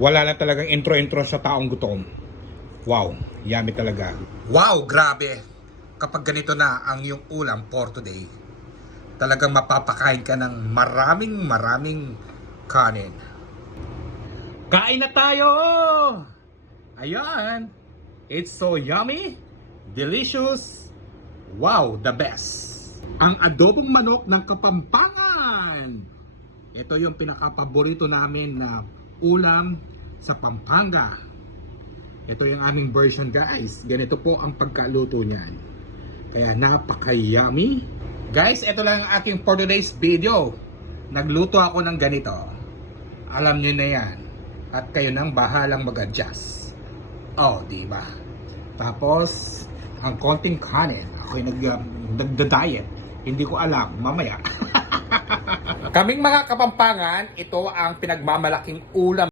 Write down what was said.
Wala na talagang intro-intro sa taong gutom. Wow, yummy talaga. Wow, grabe. Kapag ganito na ang iyong ulam for today, talagang mapapakain ka ng maraming maraming kanin. Kain na tayo! Ayan! It's so yummy, delicious, wow, the best! Ang adobong manok ng Kapampangan! Ito yung pinaka-paborito namin na ulam sa Pampanga. Ito yung aming version guys. Ganito po ang pagkaluto niyan. Kaya napaka-yummy. Guys, ito lang ang aking for today's video. Nagluto ako ng ganito. Alam nyo na yan. At kayo nang bahalang mag-adjust. Oh, di ba? Tapos, ang konting kanin. Ako'y nag, um, nagda-diet. Hindi ko alam. Mamaya. Kaming mga kapampangan, ito ang pinagmamalaking ulam